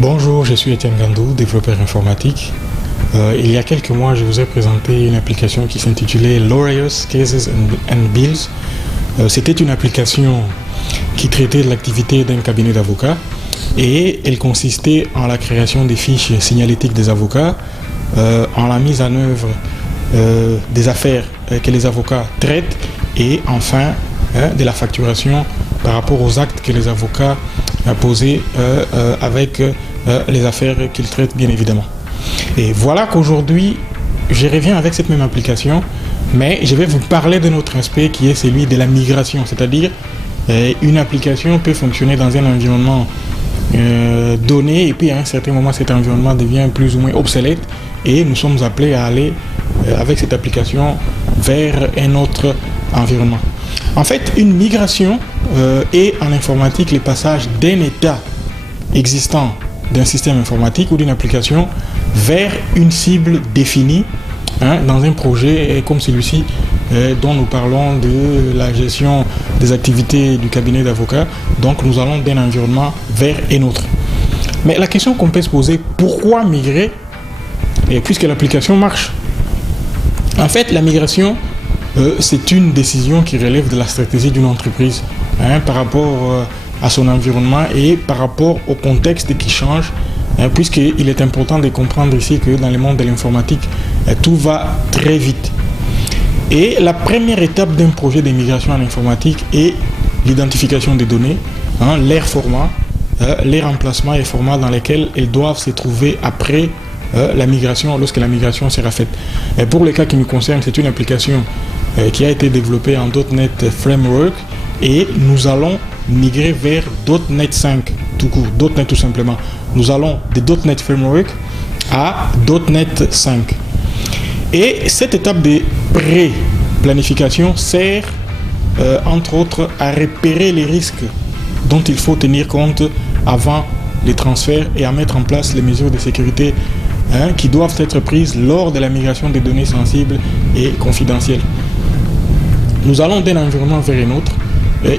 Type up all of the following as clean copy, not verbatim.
Bonjour, je suis Étienne Gandou, développeur informatique. Il y a quelques mois, je vous ai présenté une application qui s'intitulait Laureus Cases and Bills. C'était une application qui traitait de l'activité d'un cabinet d'avocats et elle consistait en la création des fiches signalétiques des avocats, en la mise en œuvre des affaires que les avocats traitent et enfin de la facturation par rapport aux actes que les avocats posés avec les affaires qu'ils traitent bien évidemment. Et voilà qu'aujourd'hui, je reviens avec cette même application, mais je vais vous parler d'un autre aspect qui est celui de la migration, c'est-à-dire une application peut fonctionner dans un environnement donné et puis à un certain moment cet environnement devient plus ou moins obsolète et nous sommes appelés à aller avec cette application vers un autre environnement. En fait, une migration est en informatique le passage d'un état existant d'un système informatique ou d'une application vers une cible définie dans un projet comme celui-ci dont nous parlons de la gestion des activités du cabinet d'avocats. Donc nous allons d'un environnement vers un autre. Mais la question qu'on peut se poser, pourquoi migrer puisque l'application marche? En fait, la migration, c'est une décision qui relève de la stratégie d'une entreprise par rapport à son environnement et par rapport au contexte qui change, puisqu'il est important de comprendre ici que dans le monde de l'informatique, tout va très vite. Et la première étape d'un projet de migration en informatique est l'identification des données, leur format, les remplacements et formats dans lesquels elles doivent se trouver après la migration, lorsque la migration sera faite. Et pour le cas qui nous concerne, c'est une application qui a été développée en .NET Framework et nous allons migrer vers .NET 5 tout court, .NET tout simplement. Nous allons de .NET Framework à .NET 5. Et cette étape de pré-planification sert entre autres à repérer les risques dont il faut tenir compte avant les transferts et à mettre en place les mesures de sécurité qui doivent être prises lors de la migration des données sensibles et confidentielles. Nous allons d'un environnement vers un autre.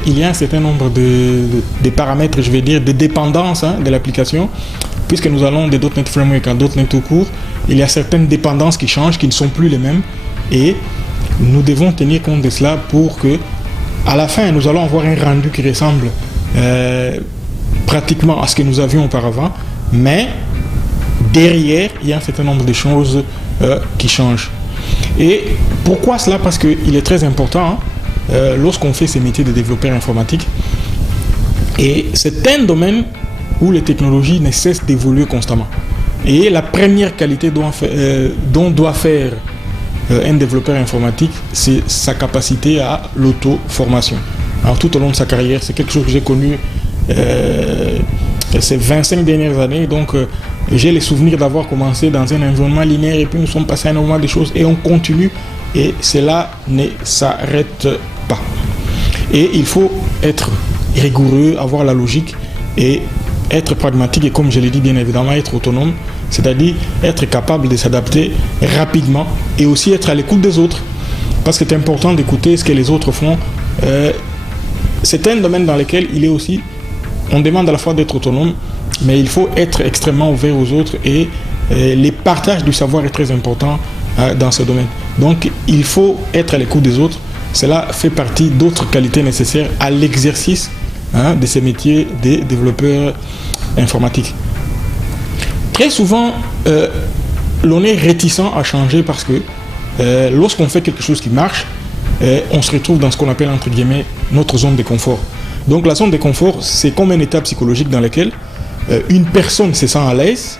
Il y a un certain nombre de paramètres, je vais dire, de dépendance de l'application. Puisque nous allons de .NET Framework à .NET tout court, il y a certaines dépendances qui changent, qui ne sont plus les mêmes. Et nous devons tenir compte de cela pour que, à la fin, nous allons avoir un rendu qui ressemble pratiquement à ce que nous avions auparavant. Mais derrière, il y a un certain nombre de choses qui changent. Et pourquoi cela? Parce qu'il est très important lorsqu'on fait ces métiers de développeur informatique. Et c'est un domaine où les technologies ne cessent d'évoluer constamment. Et la première qualité dont doit faire un développeur informatique, c'est sa capacité à l'auto-formation. Alors, tout au long de sa carrière, c'est quelque chose que j'ai connu ces 25 dernières années. Donc, j'ai les souvenirs d'avoir commencé dans un environnement linéaire et puis nous sommes passés à un moment des choses et on continue et cela ne s'arrête pas. Et il faut être rigoureux, avoir la logique et être pragmatique et comme je l'ai dit bien évidemment être autonome, c'est-à-dire être capable de s'adapter rapidement et aussi être à l'écoute des autres parce que c'est important d'écouter ce que les autres font. C'est un domaine dans lequel il est aussi, on demande à la fois d'être autonome mais il faut être extrêmement ouvert aux autres et les partages du savoir est très important dans ce domaine. Donc il faut être à l'écoute des autres. Cela fait partie d'autres qualités nécessaires à l'exercice de ces métiers des développeurs informatiques. Très souvent, l'on est réticent à changer parce que lorsqu'on fait quelque chose qui marche, on se retrouve dans ce qu'on appelle entre guillemets notre zone de confort. Donc la zone de confort, c'est comme un état psychologique dans lequel une personne se sent à l'aise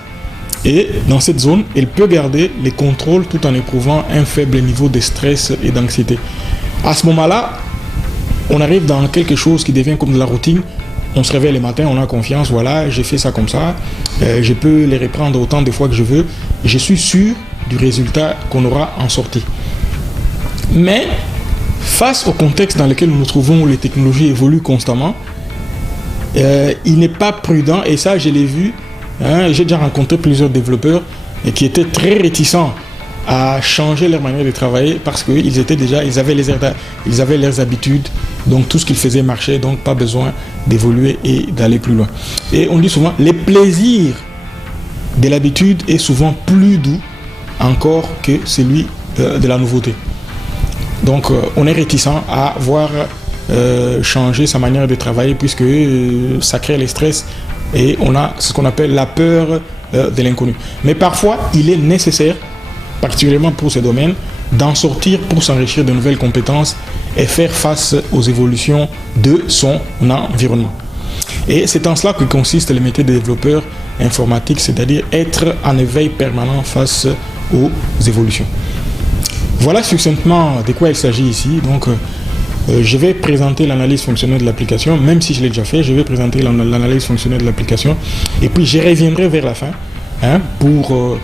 et dans cette zone, elle peut garder les contrôles tout en éprouvant un faible niveau de stress et d'anxiété. À ce moment-là, on arrive dans quelque chose qui devient comme de la routine. On se réveille le matin, on a confiance, voilà, j'ai fait ça comme ça, je peux les reprendre autant de fois que je veux. Je suis sûr du résultat qu'on aura en sortie. Mais face au contexte dans lequel nous nous trouvons où les technologies évoluent constamment, il n'est pas prudent, et ça je l'ai vu, j'ai déjà rencontré plusieurs développeurs qui étaient très réticents à changer leur manière de travailler parce qu'ils étaient déjà, ils avaient leurs habitudes, donc tout ce qu'ils faisaient marchait, donc pas besoin d'évoluer et d'aller plus loin. Et on dit souvent, les plaisirs de l'habitude est souvent plus doux encore que celui de la nouveauté. Donc on est réticent à voir changer sa manière de travailler puisque ça crée le stress et on a ce qu'on appelle la peur de l'inconnu. Mais parfois, il est nécessaire, particulièrement pour ce domaine, d'en sortir pour s'enrichir de nouvelles compétences et faire face aux évolutions de son environnement. Et c'est en cela que consiste le métier de développeur informatique, c'est-à-dire être en éveil permanent face aux évolutions. Voilà succinctement de quoi il s'agit ici. Donc, je vais présenter l'analyse fonctionnelle de l'application, même si je l'ai déjà fait, je vais présenter l'analyse fonctionnelle de l'application et puis je reviendrai vers la fin pour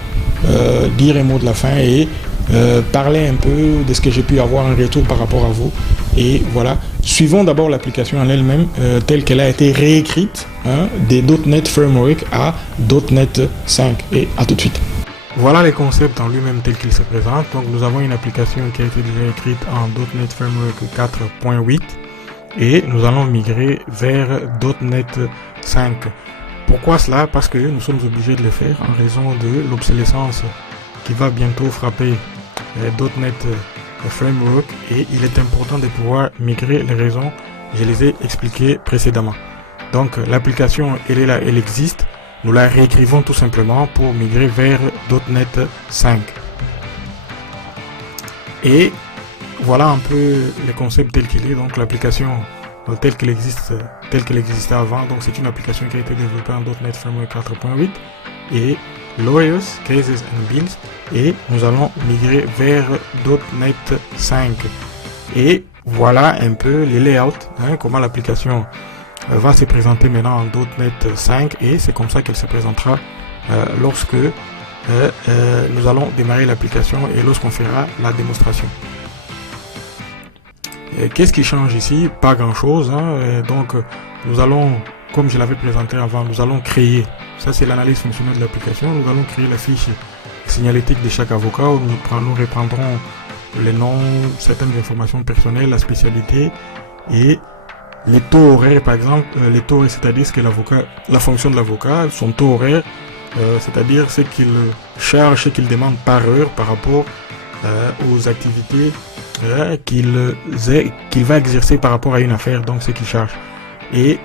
dire un mot de la fin et parler un peu de ce que j'ai pu avoir en retour par rapport à vous. Et voilà, suivons d'abord l'application en elle-même telle qu'elle a été réécrite des .NET Framework à .NET 5 et à tout de suite. Voilà les concepts en lui-même tels qu'ils se présentent. Donc nous avons une application qui a été déjà écrite en .NET Framework 4.8 et nous allons migrer vers .NET 5. Pourquoi cela? Parce que nous sommes obligés de le faire en raison de l'obsolescence qui va bientôt frapper .NET Framework et il est important de pouvoir migrer les raisons, je les ai expliquées précédemment. Donc l'application elle est là, elle existe. Nous la réécrivons tout simplement pour migrer vers .NET 5. Et voilà un peu le concept tel qu'il est. Donc l'application telle qu'elle existait avant. Donc c'est une application qui a été développée en .NET Framework 4.8 et Laureus, Cases and Builds. Et nous allons migrer vers .NET 5. Et voilà un peu les layouts, comment l'application va se présenter maintenant en .NET 5 et c'est comme ça qu'elle se présentera lorsque nous allons démarrer l'application et lorsqu'on fera la démonstration. Qu'est-ce qui change ici? Pas grand chose. Donc nous allons, comme je l'avais présenté avant, nous allons créer, ça c'est l'analyse fonctionnelle de l'application, nous allons créer la fiche signalétique de chaque avocat où nous reprendrons les noms, certaines informations personnelles, la spécialité et les taux horaires, par exemple, les taux horaires, c'est-à-dire ce que l'avocat, la fonction de l'avocat, son taux horaire, c'est-à-dire ce qu'il charge, ce qu'il demande par heure par rapport aux activités qu'il va exercer par rapport à une affaire, donc ce qu'il charge. Et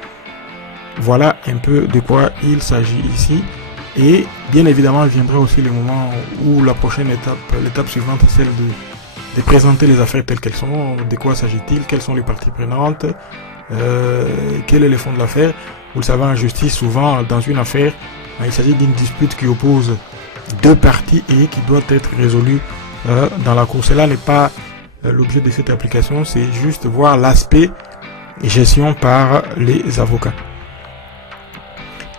voilà un peu de quoi il s'agit ici. Et bien évidemment, il viendra aussi le moment où la prochaine étape, l'étape suivante, c'est celle de présenter les affaires telles qu'elles sont, de quoi s'agit-il, quelles sont les parties prenantes, quel est le fond de l'affaire. Vous le savez, en justice, souvent dans une affaire, il s'agit d'une dispute qui oppose deux parties et qui doit être résolue dans la cour. Cela n'est pas l'objet de cette application, c'est juste voir l'aspect gestion par les avocats.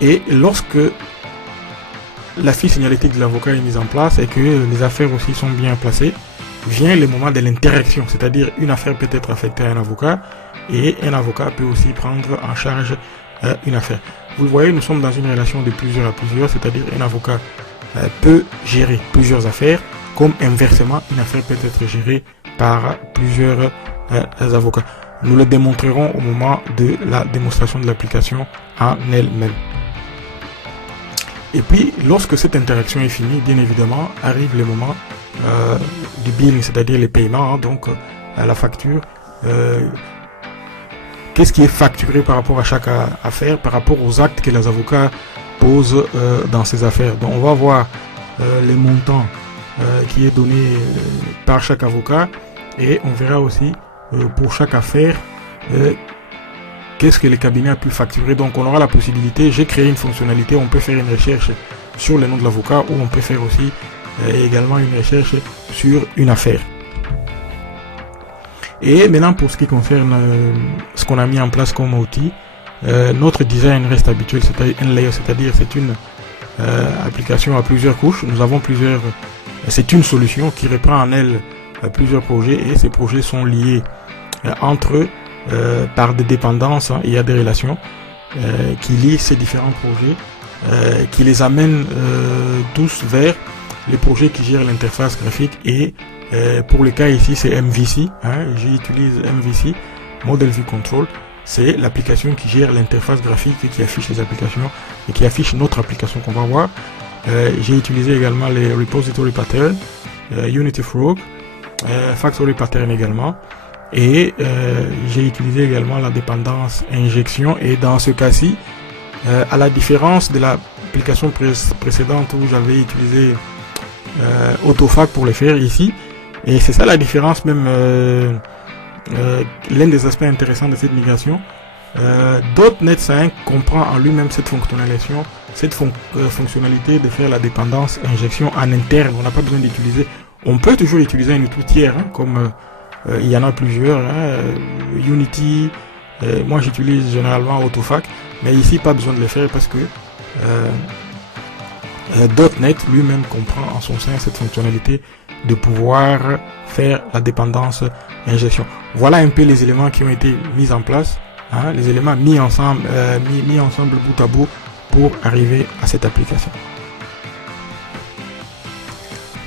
Et lorsque la fiche signalétique de l'avocat est mise en place et que les affaires aussi sont bien placées, vient le moment de l'interaction, c'est-à-dire une affaire peut être affectée à un avocat et un avocat peut aussi prendre en charge une affaire. Vous le voyez, nous sommes dans une relation de plusieurs à plusieurs, c'est-à-dire un avocat peut gérer plusieurs affaires, comme inversement, une affaire peut être gérée par plusieurs avocats. Nous le démontrerons au moment de la démonstration de l'application en elle-même. Et puis, lorsque cette interaction est finie, bien évidemment, arrive le moment du billing, c'est-à-dire les paiements, donc la facture. Qu'est-ce qui est facturé par rapport à chaque affaire, par rapport aux actes que les avocats posent dans ces affaires. Donc, on va voir les montants qui est donné par chaque avocat et on verra aussi pour chaque affaire qu'est-ce que le cabinet a pu facturer. Donc on aura la possibilité, j'ai créé une fonctionnalité, on peut faire une recherche sur le nom de l'avocat ou on peut faire aussi également une recherche sur une affaire. Et maintenant pour ce qui concerne ce qu'on a mis en place comme outil, notre design reste habituel, c'est-à-dire c'est une application à plusieurs couches. Nous avons c'est une solution qui reprend en elle plusieurs projets et ces projets sont liés entre eux par des dépendances, il y a des relations qui lient ces différents projets, qui les amènent tous vers les projets qui gèrent l'interface graphique et pour le cas ici c'est MVC, j'utilise MVC, Model View Control, c'est l'application qui gère l'interface graphique et qui affiche les applications et qui affiche notre application qu'on va voir. J'ai utilisé également les repository patterns, Unity Frog, factory pattern également. Et j'ai utilisé également la dépendance injection. Et dans ce cas-ci, à la différence de l'application précédente où j'avais utilisé AutoFac pour le faire ici, et c'est ça la différence même, l'un des aspects intéressants de cette migration. .NET 5 comprend en lui-même cette fonctionnalité de faire la dépendance injection en interne. On n'a pas besoin d'utiliser, on peut toujours utiliser un outil tiers, hein, comme il y en a plusieurs, hein, Unity, moi j'utilise généralement AutoFac, mais ici pas besoin de le faire parce que .NET lui-même comprend en son sein cette fonctionnalité de pouvoir faire la dépendance injection. Voilà un peu les éléments qui ont été mis en place, hein, les éléments mis ensemble bout à bout pour arriver à cette application.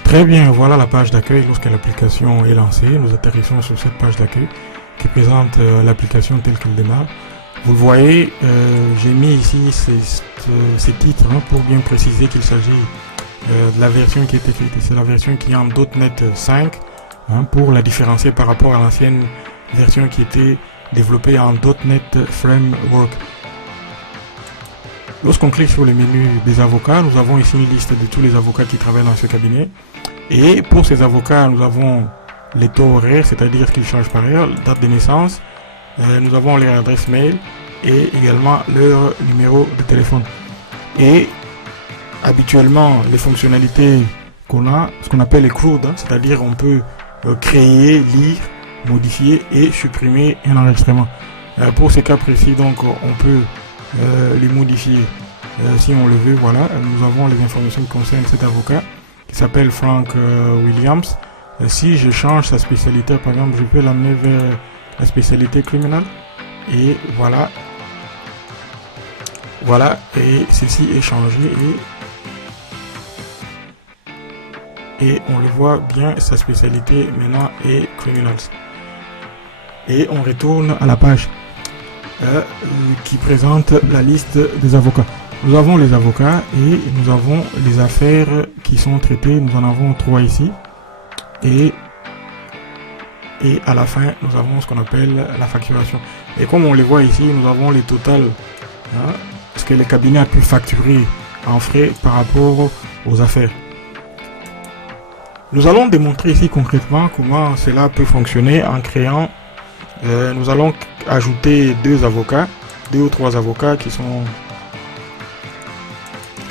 Très bien, voilà la page d'accueil lorsque l'application est lancée. Nous atterrissons sur cette page d'accueil qui présente l'application telle qu'elle démarre. Vous le voyez, j'ai mis ici ces titres, hein, pour bien préciser qu'il s'agit de la version qui est écrite. C'est la version qui est en .NET 5, hein, pour la différencier par rapport à l'ancienne version qui était développée en .NET Framework. Lorsqu'on clique sur le menu des avocats, nous avons ici une liste de tous les avocats qui travaillent dans ce cabinet. Et pour ces avocats, nous avons les taux horaires, c'est-à-dire qu'ils changent par heure, date de naissance, nous avons leur adresse mail et également leur numéro de téléphone. Et habituellement, les fonctionnalités qu'on a, ce qu'on appelle les CRUD, hein, c'est-à-dire on peut créer, lire, modifier et supprimer un enregistrement. Pour ces cas précis, donc, on peut les modifier si on le veut. Voilà, nous avons les informations qui concernent cet avocat qui s'appelle Frank Williams. Si je change sa spécialité, par exemple, je peux l'amener vers la spécialité criminelle. Et voilà, et ceci est changé et on le voit bien, sa spécialité maintenant est criminals. Et on retourne à la page qui présente la liste des avocats. Nous avons les avocats et nous avons les affaires qui sont traitées. Nous en avons 3 ici. Et à la fin, nous avons ce qu'on appelle la facturation. Et comme on les voit ici, nous avons les totals, hein, ce que le cabinet a pu facturer en frais par rapport aux affaires. Nous allons démontrer ici concrètement comment cela peut fonctionner en créant, nous allons ajouter 2 avocats, 2 ou 3 avocats qui sont...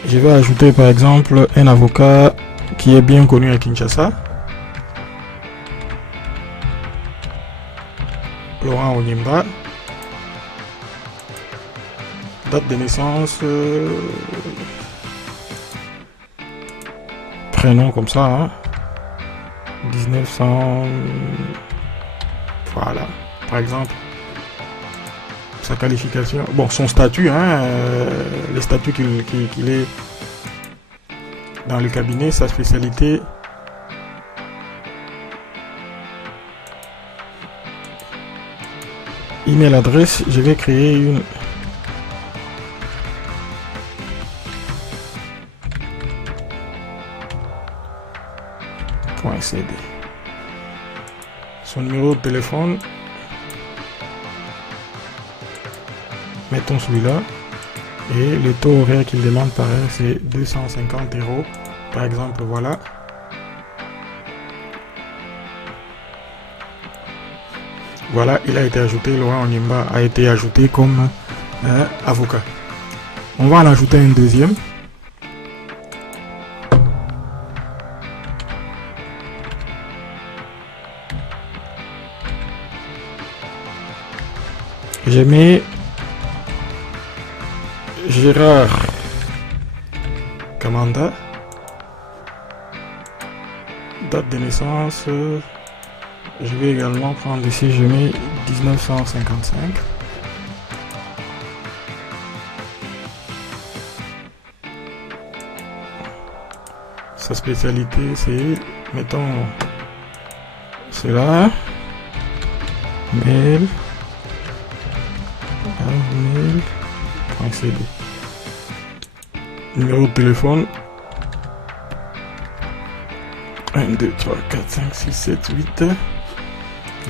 Je vais ajouter par exemple un avocat qui est bien connu à Kinshasa, Laurent Onyemba. Date de naissance, prénom comme ça, hein, 1900, voilà, par exemple, sa qualification, bon, son statut, hein, les statuts qu'il est dans le cabinet, sa spécialité, email adresse, je vais créer une .cd. Son numéro de téléphone, mettons celui-là, et le taux horaire qu'il demande par heure c'est 250 €, par exemple. Voilà, il a été ajouté, Laurent Onyemba a été ajouté comme avocat. On va en ajouter un deuxième. Je mets Gérard Kamanda, date de naissance, je vais également prendre ici, je mets 1955. Sa spécialité c'est, mettons, cela, mail, mail.cd. Numéro de téléphone 1, 2, 3, 4, 5, 6, 7, 8.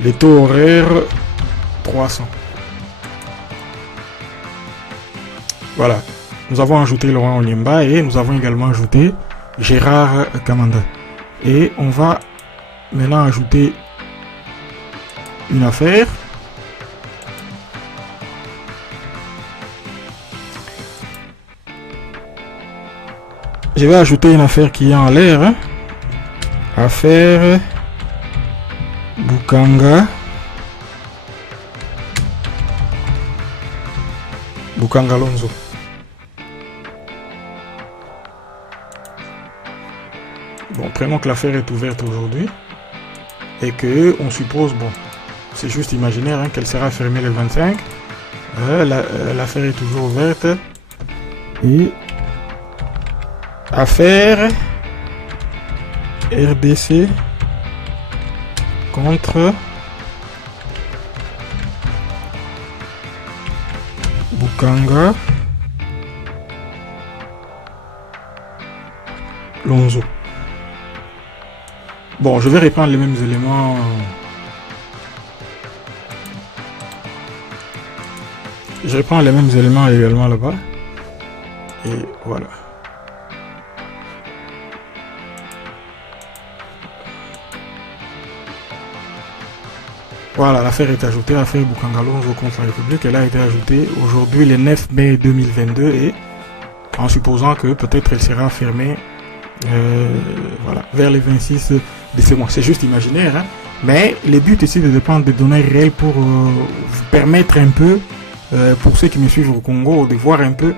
Les taux horaires, 300. Voilà. Nous avons ajouté Laurent Onyemba et nous avons également ajouté Gérard Kamanda. Et on va maintenant ajouter une affaire. Je vais ajouter une affaire qui est en l'air. Hein. Affaire Bukanga Lonzo. Bon, prenons que l'affaire est ouverte aujourd'hui et que on suppose, bon, c'est juste imaginaire, hein, qu'elle sera fermée le 25. L'affaire est toujours ouverte et affaire RBC contre Bukanga Lonzo. Bon, je vais reprendre les mêmes éléments. Je reprends les mêmes éléments également là-bas. Et voilà. Voilà, l'affaire est ajoutée, l'affaire Bukanga Lonzo contre la République. Elle a été ajoutée aujourd'hui le 9 mai 2022 et en supposant que peut-être elle sera fermée voilà, vers les 26 de ce mois. C'est juste imaginaire, hein? Mais le but ici de prendre des données réelles pour vous permettre un peu, pour ceux qui me suivent au Congo, de voir un peu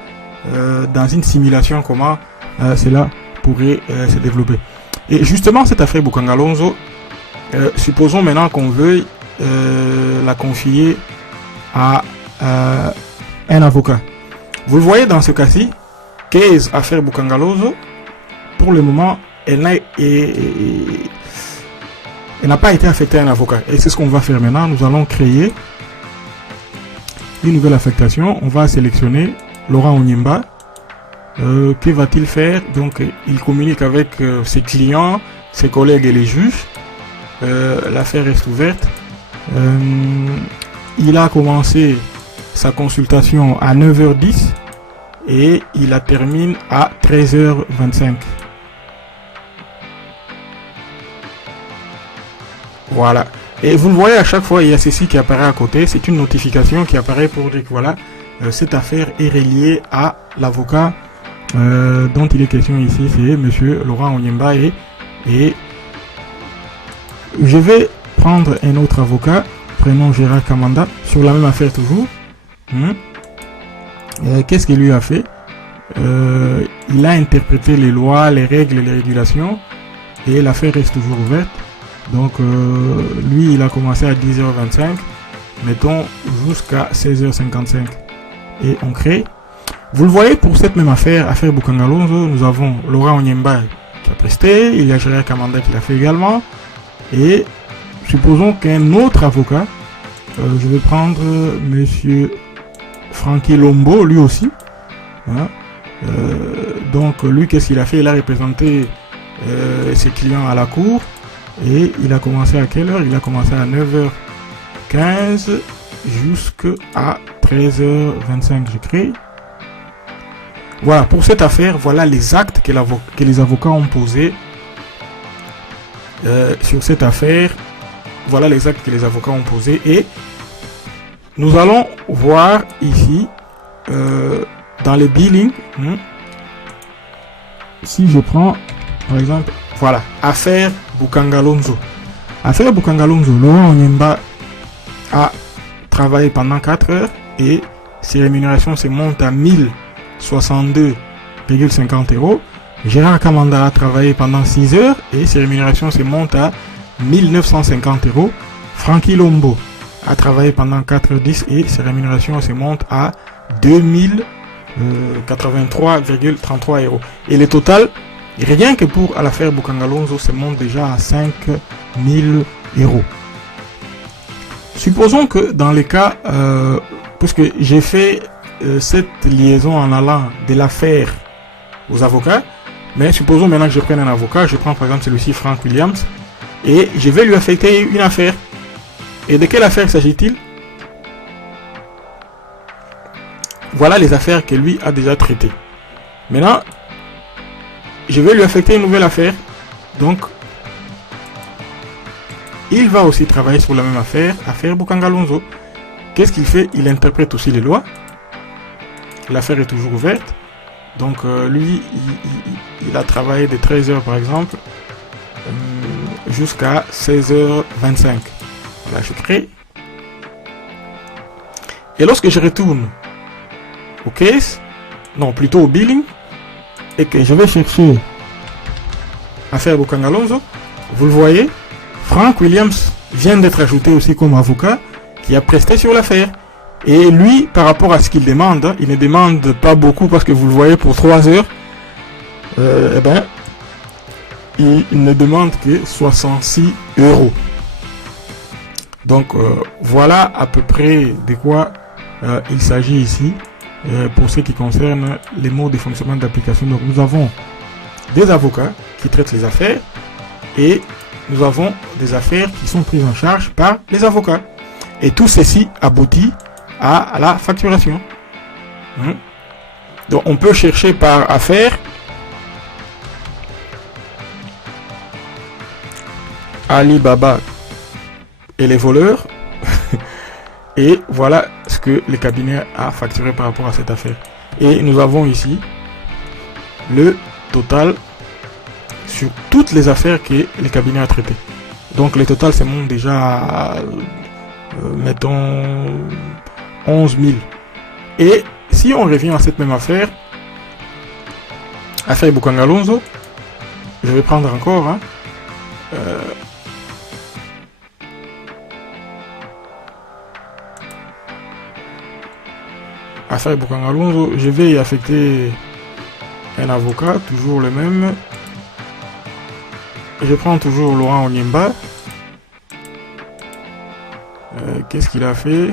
dans une simulation comment cela pourrait se développer. Et justement, cette affaire Bukanga Lonzo, supposons maintenant qu'on veuille la confier à un avocat. Vous le voyez dans ce cas-ci, case affaire Bukanga Lonzo, pour le moment, elle n'a pas été affectée à un avocat. Et c'est ce qu'on va faire maintenant. Nous allons créer une nouvelle affectation. On va sélectionner Laurent Onyemba. Que va-t-il faire? Donc, il communique avec ses clients, ses collègues et les juges. L'affaire reste ouverte. Il a commencé sa consultation à 9h10 et il la termine à 13h25. Voilà. Et vous le voyez, à chaque fois, il y a ceci qui apparaît à côté. C'est une notification qui apparaît pour dire que voilà, cette affaire est reliée à l'avocat dont il est question ici. C'est monsieur Laurent Onyemba. Et je vais prendre un autre avocat, prénom Gérard Kamanda, sur la même affaire toujours. Qu'est-ce qu'il lui a fait? Il a interprété les lois, les règles, les régulations. Et l'affaire reste toujours ouverte. Donc lui il a commencé à 10h25, mettons jusqu'à 16h55 et on crée. Vous le voyez pour cette même affaire Bukanga Lonzo, nous avons Laurent Onyemba qui a presté, il y a Gérard Kamanda qui l'a fait également et supposons qu'un autre avocat, je vais prendre monsieur Frankie Lombo lui aussi, hein, donc lui qu'est-ce qu'il a fait? Il a représenté ses clients à la cour. Et il a commencé à quelle heure? Il a commencé à 9h15 jusqu'à 13h25. Je crée. Voilà, pour cette affaire, voilà les actes que les avocats ont posés sur cette affaire. Voilà les actes que les avocats ont posés. Et nous allons voir ici, dans le billing, si je prends, par exemple, voilà, affaire Bukanga Lonzo. Affaire Bukanga Lonzo, Laurent Onyemba a travaillé pendant 4 heures et ses rémunérations se montent à 1062,50 €. Gérard Kamanda a travaillé pendant 6 heures et ses rémunérations se montent à 1950 €. Frankie Lombo a travaillé pendant 4h10 et ses rémunérations se montent à 2083,33 €. Et le total, rien que pour l'affaire Bukanga Lonzo, se monte déjà à 5000 €. Supposons que dans les cas, puisque j'ai fait cette liaison en allant de l'affaire aux avocats, Mais supposons maintenant que je prenne un avocat, je prends par exemple celui-ci, Frank Williams, et je vais lui affecter une affaire. Et de quelle affaire s'agit-il? Voilà les affaires que lui a déjà traitées. Maintenant, je vais lui affecter une nouvelle affaire. Donc, il va aussi travailler sur la même affaire, affaire Bukangalonzo. Qu'est-ce qu'il fait? Il interprète aussi les lois. L'affaire est toujours ouverte. Donc, lui, il a travaillé de 13h par exemple jusqu'à 16h25. Voilà, je crée. Et lorsque je retourne au case, non, plutôt au billing, et que je vais chercher affaire Bukangalonzo, vous le voyez, Frank Williams vient d'être ajouté aussi comme avocat qui a presté sur l'affaire. Et lui, par rapport à ce qu'il demande, il ne demande pas beaucoup parce que vous le voyez pour 3 heures, il ne demande que 66 €. Donc voilà à peu près de quoi il s'agit ici pour ce qui concerne les modes de fonctionnement d'application. Donc nous avons des avocats qui traitent les affaires et nous avons des affaires qui sont prises en charge par les avocats. Et tout ceci aboutit à la facturation. Donc on peut chercher par affaire Alibaba et les voleurs. Et voilà ce que le cabinet a facturé par rapport à cette affaire. Et nous avons ici le total sur toutes les affaires que le cabinet a traitées. Donc le total se monte déjà à, mettons, 11 000. Et si on revient à cette même affaire, affaire Bukangalonzo, je vais prendre encore, affaire Bukangalonzo, je vais y affecter un avocat, toujours le même. Je prends toujours Laurent Onyemba. Qu'est-ce qu'il a fait?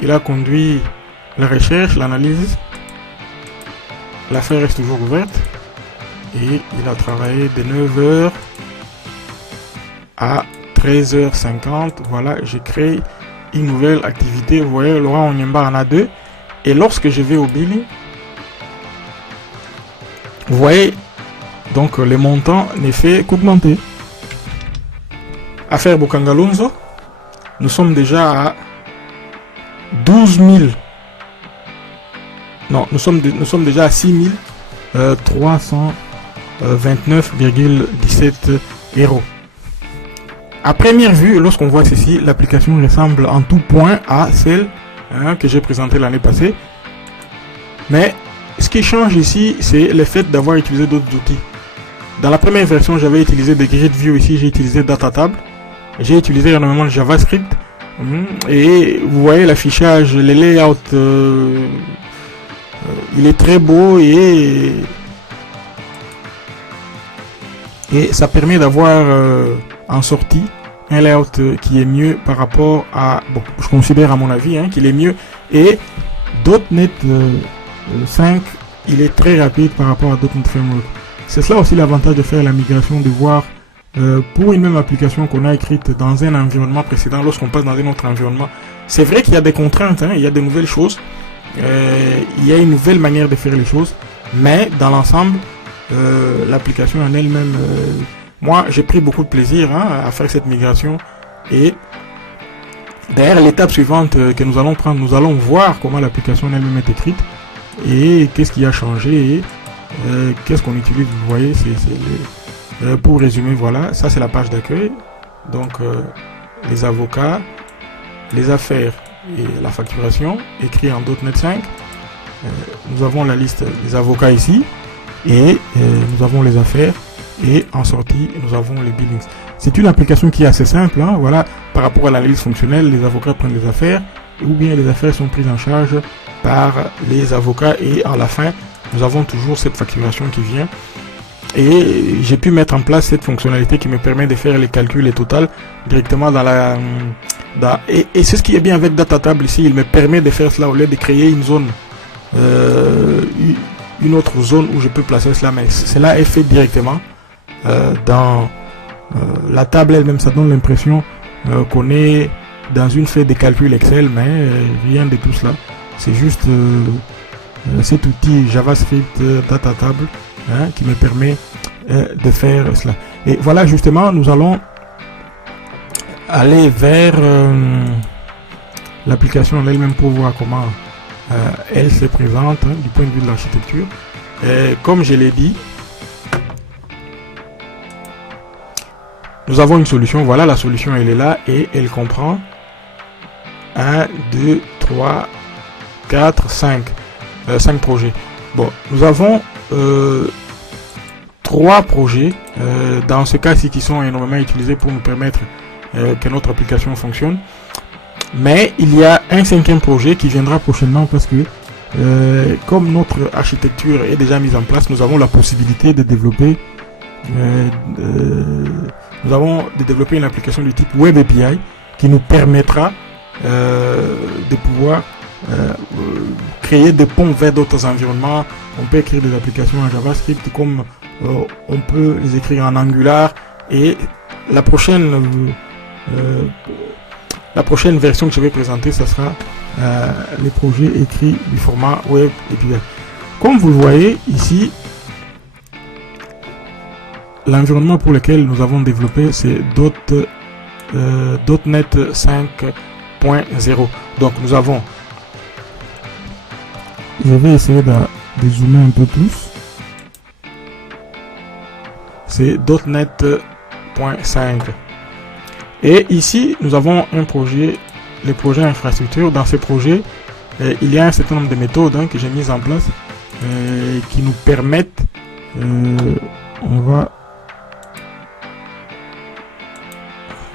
Il a conduit la recherche, l'analyse. L'affaire reste toujours ouverte. Et il a travaillé de 9h à 13h50. Voilà, j'ai créé une nouvelle activité. Vous voyez, Laurent Onyemba en a 2. Et lorsque je vais au billing, vous voyez, donc le montant n'est fait qu'augmenter. Affaire Bukangalonzo, nous sommes déjà à 12 000. Non, nous sommes déjà à 6 329,17 €. À première vue, lorsqu'on voit ceci, l'application ressemble en tout point à celle que j'ai présentée l'année passée. Mais ce qui change ici, c'est le fait d'avoir utilisé d'autres outils. Dans la première version, j'avais utilisé des grid view. Ici, j'ai utilisé DataTable. J'ai utilisé énormément de JavaScript. Et vous voyez l'affichage, les layouts, il est très beau et ça permet d'avoir en sortie un layout qui est mieux par rapport à, bon, je considère à mon avis qu'il est mieux. Et .NET 5, il est très rapide par rapport à .NET Framework. C'est cela aussi l'avantage de faire la migration, de voir pour une même application qu'on a écrite dans un environnement précédent, lorsqu'on passe dans un autre environnement. C'est vrai qu'il y a des contraintes, il y a de nouvelles choses, il y a une nouvelle manière de faire les choses, mais dans l'ensemble, l'application en elle-même, moi j'ai pris beaucoup de plaisir à faire cette migration. Et d'ailleurs, l'étape suivante que nous allons prendre, nous allons voir comment l'application elle-même est écrite et qu'est-ce qui a changé et qu'est-ce qu'on utilise. Vous voyez, pour résumer, voilà, ça c'est la page d'accueil. Donc les avocats, les affaires et la facturation écrit en .NET 5. Nous avons la liste des avocats ici et nous avons les affaires, et en sortie nous avons les billings. C'est une application qui est assez simple, voilà, par rapport à l'analyse fonctionnelle. Les avocats prennent les affaires ou bien les affaires sont prises en charge par les avocats, et à la fin nous avons toujours cette facturation qui vient. Et j'ai pu mettre en place cette fonctionnalité qui me permet de faire les calculs et total directement dans la et c'est ce qui est bien avec DataTable ici. Il me permet de faire cela au lieu de créer une zone une autre zone où je peux placer cela, mais cela est fait directement dans la table elle-même. Ça donne l'impression qu'on est dans une feuille de calcul Excel, mais rien de tout cela. C'est juste cet outil JavaScript Data Table qui me permet de faire cela. Et voilà, justement, nous allons aller vers l'application en elle-même pour voir comment elle se présente du point de vue de l'architecture. Comme je l'ai dit, nous avons une solution. Voilà, la solution elle est là et elle comprend 1, 2, 3, 4, 5 projets. Bon, nous avons 3 projets dans ce cas-ci qui sont énormément utilisés pour nous permettre que notre application fonctionne. Mais il y a un 5e projet qui viendra prochainement parce que comme notre architecture est déjà mise en place, nous avons la possibilité de développer une application du type Web API qui nous permettra de pouvoir créer des ponts vers d'autres environnements. On peut écrire des applications en JavaScript comme on peut les écrire en Angular, et la prochaine version que je vais présenter, ce sera les projets écrits du format Web API. Comme vous le voyez ici, l'environnement pour lequel nous avons développé c'est .NET 5.0. Donc nous avons, je vais essayer de zoomer un peu plus, c'est .NET.5. Et ici nous avons un projet, les projets infrastructure. Dans ces projets il y a un certain nombre de méthodes que j'ai mises en place qui nous permettent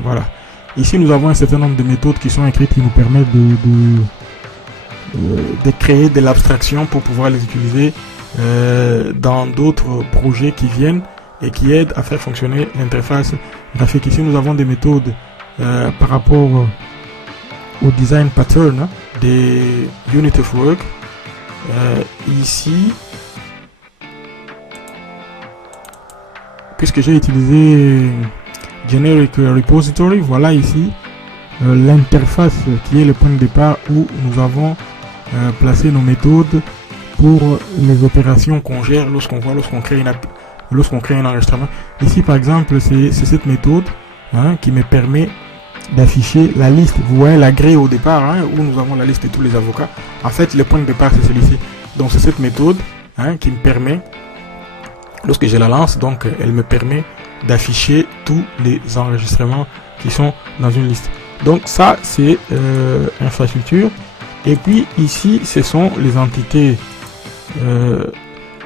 voilà, ici nous avons un certain nombre de méthodes qui sont écrites qui nous permettent de créer de l'abstraction pour pouvoir les utiliser dans d'autres projets qui viennent et qui aident à faire fonctionner l'interface graphique. Ici nous avons des méthodes par rapport au design pattern des Unit of Work. Ici, puisque j'ai utilisé Generic Repository, voilà ici l'interface qui est le point de départ où nous avons placé nos méthodes pour les opérations qu'on gère lorsqu'on crée un enregistrement. Ici par exemple c'est cette méthode qui me permet d'afficher la liste. Vous voyez la grille au départ où nous avons la liste de tous les avocats. En fait le point de départ c'est celui-ci. Donc c'est cette méthode qui me permet, lorsque je la lance, donc elle me permet d'afficher tous les enregistrements qui sont dans une liste. Donc ça c'est infrastructure. Et puis ici ce sont les entités.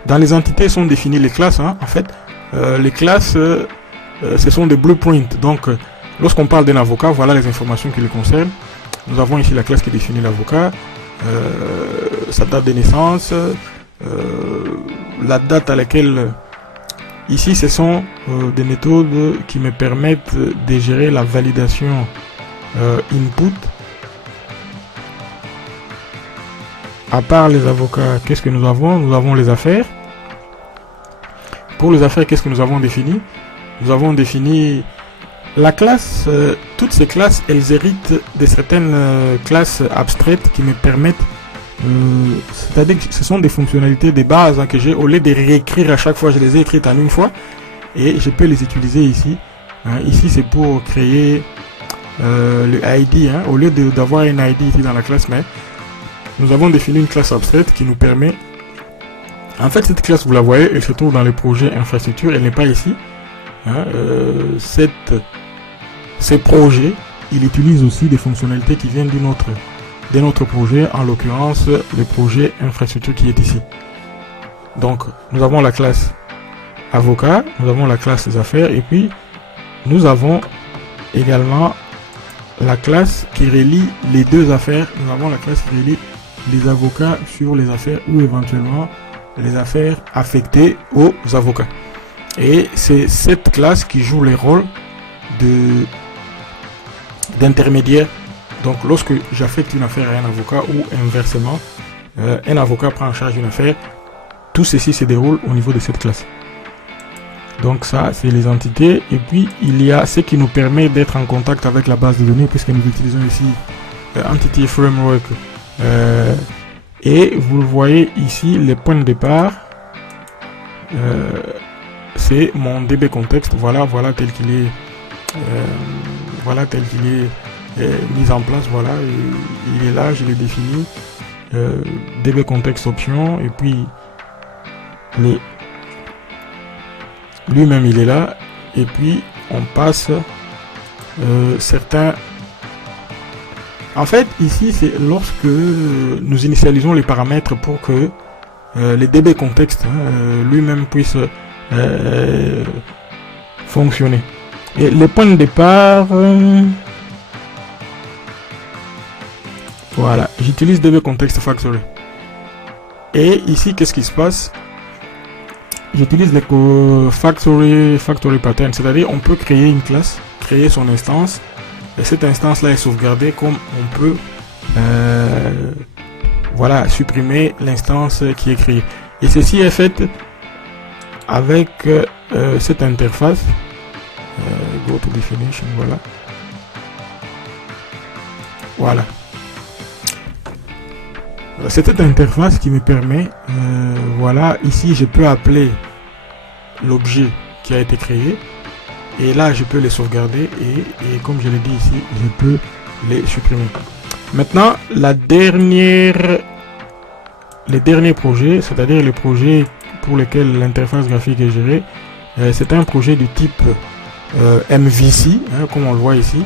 Dans les entités sont définies les classes. En fait les classes ce sont des blueprints. Donc lorsqu'on parle d'un avocat, voilà les informations qui le concernent. Nous avons ici la classe qui définit l'avocat, sa date de naissance, la date à laquelle. Ici ce sont des méthodes qui me permettent de gérer la validation input. À part les avocats, qu'est-ce que nous avons? Nous avons les affaires. Pour les affaires, qu'est-ce que nous avons défini? Nous avons défini la classe. Toutes ces classes, elles héritent de certaines classes abstraites qui me permettent, c'est-à-dire que ce sont des fonctionnalités de base que j'ai, au lieu de réécrire à chaque fois, je les ai écrites en une fois et je peux les utiliser ici. Ici c'est pour créer le ID, au lieu d'avoir un ID ici dans la classe, mais nous avons défini une classe abstraite qui nous permet, en fait cette classe vous la voyez, elle se trouve dans les projets infrastructure, elle n'est pas ici. Ces projets, ils utilisent aussi des fonctionnalités qui viennent d'un autre projet, en l'occurrence le projet infrastructure qui est ici. Donc nous avons la classe avocat, nous avons la classe des affaires, et puis nous avons également la classe qui relie les deux affaires. Nous avons la classe qui relie les avocats sur les affaires, ou éventuellement les affaires affectées aux avocats. Et c'est cette classe qui joue les rôles d'intermédiaire. Donc lorsque j'affecte une affaire à un avocat, ou inversement, un avocat prend en charge une affaire, tout ceci se déroule au niveau de cette classe. Donc ça, c'est les entités. Et puis, il y a ce qui nous permet d'être en contact avec la base de données, puisque nous utilisons ici Entity Framework. Et vous le voyez ici, les points de départ. C'est mon DB Context. Voilà tel qu'il est. Voilà tel qu'il est mis en place. Voilà, il est là, je l'ai défini. DB Context Option. Et puis, lui-même il est là, et puis on passe certains. En fait, ici c'est lorsque nous initialisons les paramètres pour que les DB contexte lui-même puisse fonctionner. Et les points de départ, voilà, j'utilise DB Context Factory. Et ici, qu'est-ce qui se passe? J'utilise les factory pattern, c'est-à-dire on peut créer une classe, créer son instance, et cette instance là est sauvegardée, comme on peut voilà, supprimer l'instance qui est créée. Et ceci est fait avec cette interface go to definition, voilà. C'est cette interface qui me permet, voilà, ici je peux appeler l'objet qui a été créé, et là je peux les sauvegarder, et comme je l'ai dit ici, je peux les supprimer. Maintenant, les derniers projets, c'est-à-dire les projets pour lesquels l'interface graphique est gérée, c'est un projet du type MVC, comme on le voit ici.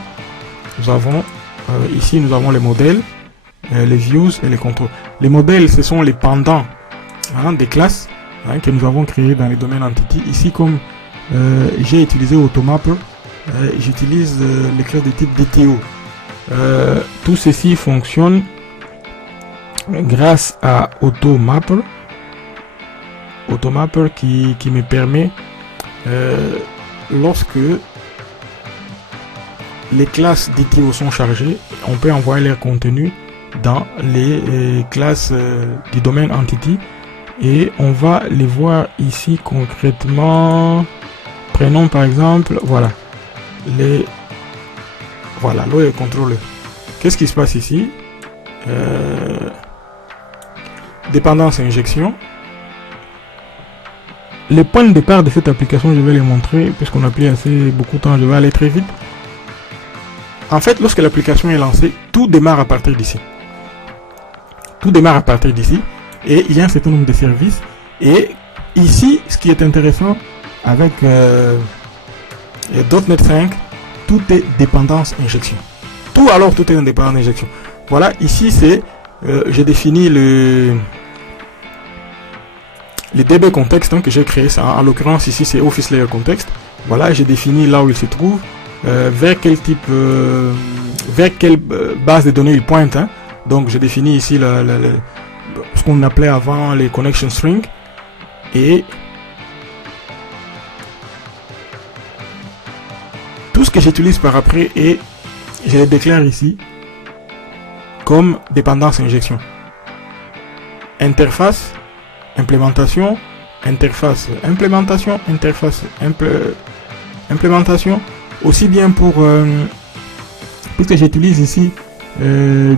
Nous avons ici nous avons les modèles, les views et les contrôles. Les modèles, ce sont les pendants des classes que nous avons créées dans les domaines entity. Ici, comme j'ai utilisé Automapper, j'utilise les classes de type DTO. Tout ceci fonctionne grâce à Automapper. Automapper qui me permet, lorsque les classes DTO sont chargées, on peut envoyer leur contenu dans les classes du domaine entity, et on va les voir ici concrètement. Prenons par exemple, voilà, le contrôleur. Qu'est-ce qui se passe ici? Dépendance injection. Les points de départ de cette application, je vais les montrer puisqu'on a pris assez beaucoup de temps, je vais aller très vite. En fait, lorsque l'application est lancée, tout démarre à partir d'ici. Tout démarre à partir d'ici, et il y a un certain nombre de services. Et ici, ce qui est intéressant avec .NET 5, tout est dépendance injection. Tout est en dépendance injection. Voilà, ici c'est, j'ai défini les DB Context que j'ai créé. En l'occurrence ici c'est Office Layer Context. Voilà, j'ai défini là où il se trouve, vers quel type, vers quelle base de données il pointe. Donc j'ai défini ici ce qu'on appelait avant les connection strings, et tout ce que j'utilise par après, et je les déclare ici comme dépendance injection. Interface, implémentation, interface, implémentation, interface, implémentation. Aussi bien pour puisque j'utilise ici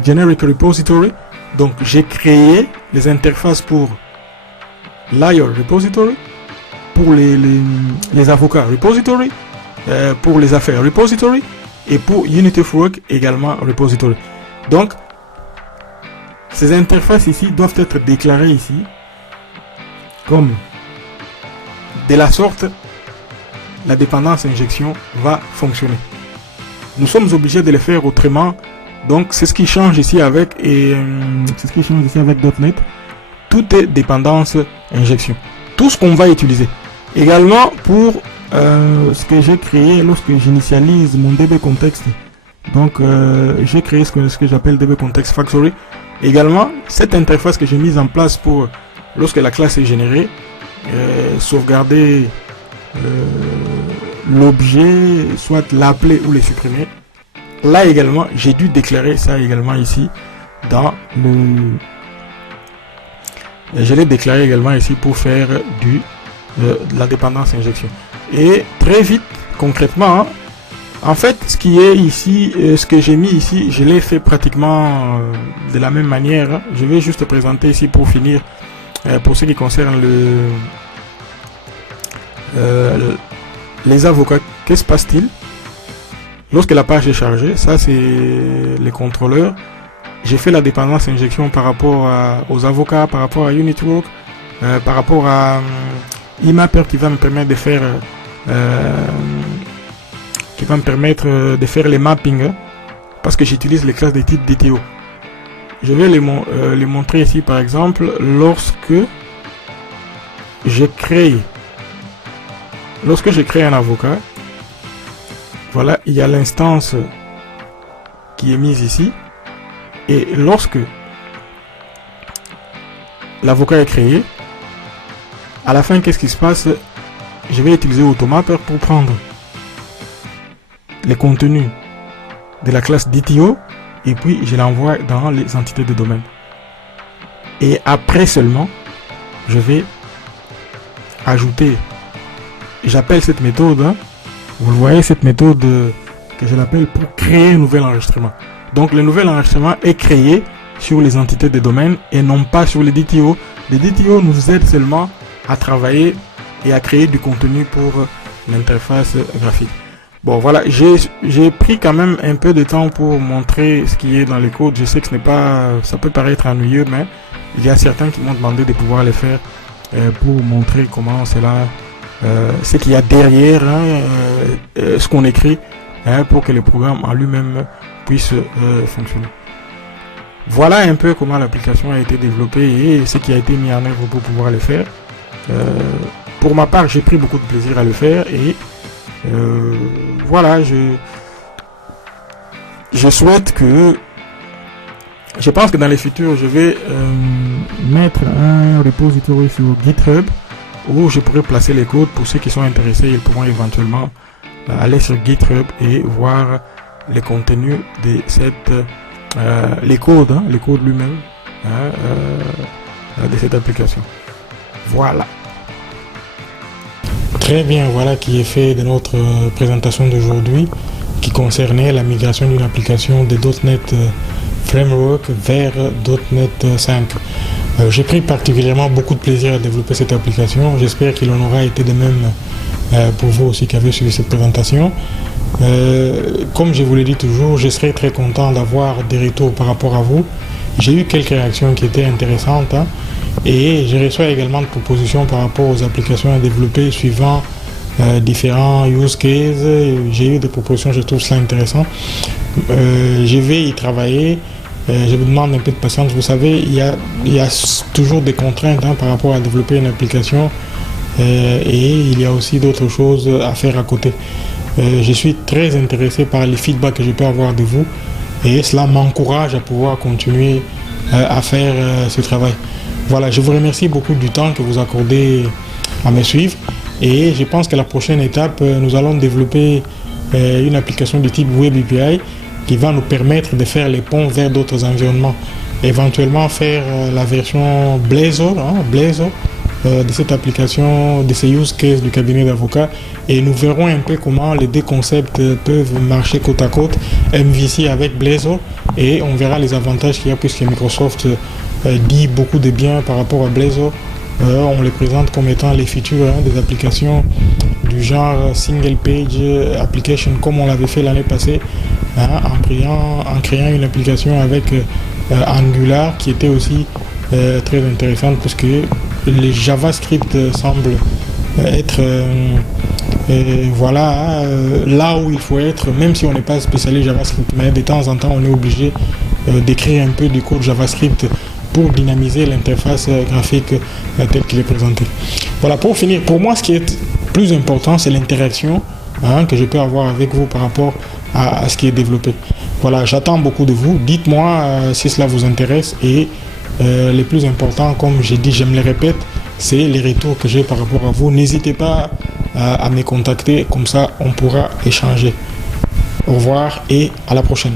Generic Repository, donc j'ai créé les interfaces pour Layer Repository, pour les avocats Repository, pour les affaires Repository, et pour Unity Framework également Repository. Donc ces interfaces ici doivent être déclarées ici comme de la sorte la dépendance injection va fonctionner. Nous sommes obligés de le faire autrement. Donc c'est ce qui change ici avec .NET. Tout est dépendance injection. Tout ce qu'on va utiliser. Également pour ce que j'ai créé lorsque j'initialise mon DB Context. Donc j'ai créé ce que j'appelle DB Context Factory. Également cette interface que j'ai mise en place pour lorsque la classe est générée, sauvegarder l'objet, soit l'appeler ou le supprimer. Là également, j'ai dû déclarer ça également ici dans je l'ai déclaré également ici pour faire de la dépendance injection. Et très vite, concrètement, en fait, ce qui est ici, ce que j'ai mis ici, je l'ai fait pratiquement de la même manière. Je vais juste présenter ici pour finir, pour ce qui concerne les avocats. Que se passe-t-il lorsque la page est chargée? Ça, c'est les contrôleurs. J'ai fait la dépendance injection par rapport aux avocats, par rapport à UnitWork, par rapport à IMAPper qui va me permettre de faire les mappings, parce que j'utilise les classes de type DTO. Je vais les montrer ici par exemple lorsque je crée un avocat. Voilà, il y a l'instance qui est mise ici. Et lorsque l'avocat est créé, à la fin, qu'est-ce qui se passe? Je vais utiliser Automapper pour prendre les contenus de la classe DTO et puis je l'envoie dans les entités de domaine. Et après seulement, je vais ajouter, j'appelle cette méthode, vous le voyez, cette méthode que je l'appelle pour créer un nouvel enregistrement. Donc le nouvel enregistrement est créé sur les entités de domaine et non pas sur les DTO. Les DTO nous aident seulement à travailler et à créer du contenu pour l'interface graphique. Bon voilà, j'ai pris quand même un peu de temps pour montrer ce qui est dans les codes. Je sais que ce n'est pas, ça peut paraître ennuyeux, mais il y a certains qui m'ont demandé de pouvoir les faire pour montrer comment cela, ce qu'il y a derrière, ce qu'on écrit, pour que le programme en lui-même puisse fonctionner. Voilà un peu comment l'application a été développée et ce qui a été mis en œuvre pour pouvoir le faire. Pour ma part, j'ai pris beaucoup de plaisir à le faire et voilà, je souhaite que, je pense que dans les futurs, je vais mettre un repository sur GitHub où je pourrai placer les codes. Pour ceux qui sont intéressés, ils pourront éventuellement aller sur GitHub et voir les contenus de cette les codes lui-même de cette application. Voilà. Très bien, voilà qui est fait de notre présentation d'aujourd'hui qui concernait la migration d'une application de .NET Framework vers .NET 5. J'ai pris particulièrement beaucoup de plaisir à développer cette application. J'espère qu'il en aura été de même pour vous aussi qui avez suivi cette présentation. Comme je vous l'ai dit toujours, je serai très content d'avoir des retours par rapport à vous. J'ai eu quelques réactions qui étaient intéressantes, et je reçois également de propositions par rapport aux applications à développer suivant différents use cases. J'ai eu des propositions, je trouve cela intéressant. Je vais y travailler. Je vous demande un peu de patience. Vous savez, il y a toujours des contraintes par rapport à développer une application, et il y a aussi d'autres choses à faire à côté. Je suis très intéressé par les feedbacks que je peux avoir de vous et cela m'encourage à pouvoir continuer à faire ce travail. Voilà, je vous remercie beaucoup du temps que vous accordez à me suivre et je pense que la prochaine étape, nous allons développer une application de type Web API qui va nous permettre de faire les ponts vers d'autres environnements. Éventuellement faire la version Blazor, de cette application, de ces use cases du cabinet d'avocats, et nous verrons un peu comment les deux concepts peuvent marcher côte à côte, MVC avec Blazor, et on verra les avantages qu'il y a puisque Microsoft dit beaucoup de bien par rapport à Blazor. On les présente comme étant les features des applications du genre single page application comme on l'avait fait l'année passée, en créant une application avec Angular qui était aussi très intéressante puisque les JavaScript semblent être là où il faut être, même si on n'est pas spécialiste JavaScript, mais de temps en temps on est obligé d'écrire un peu du code JavaScript pour dynamiser l'interface graphique telle qu'il est présenté. Voilà, pour finir, pour moi ce qui est plus important c'est l'interaction que je peux avoir avec vous par rapport à ce qui est développé. Voilà, j'attends beaucoup de vous, dites-moi si cela vous intéresse et les plus importants, comme j'ai dit, je me les répète, c'est les retours que j'ai par rapport à vous. N'hésitez pas à me contacter, comme ça on pourra échanger. Au revoir et à la prochaine.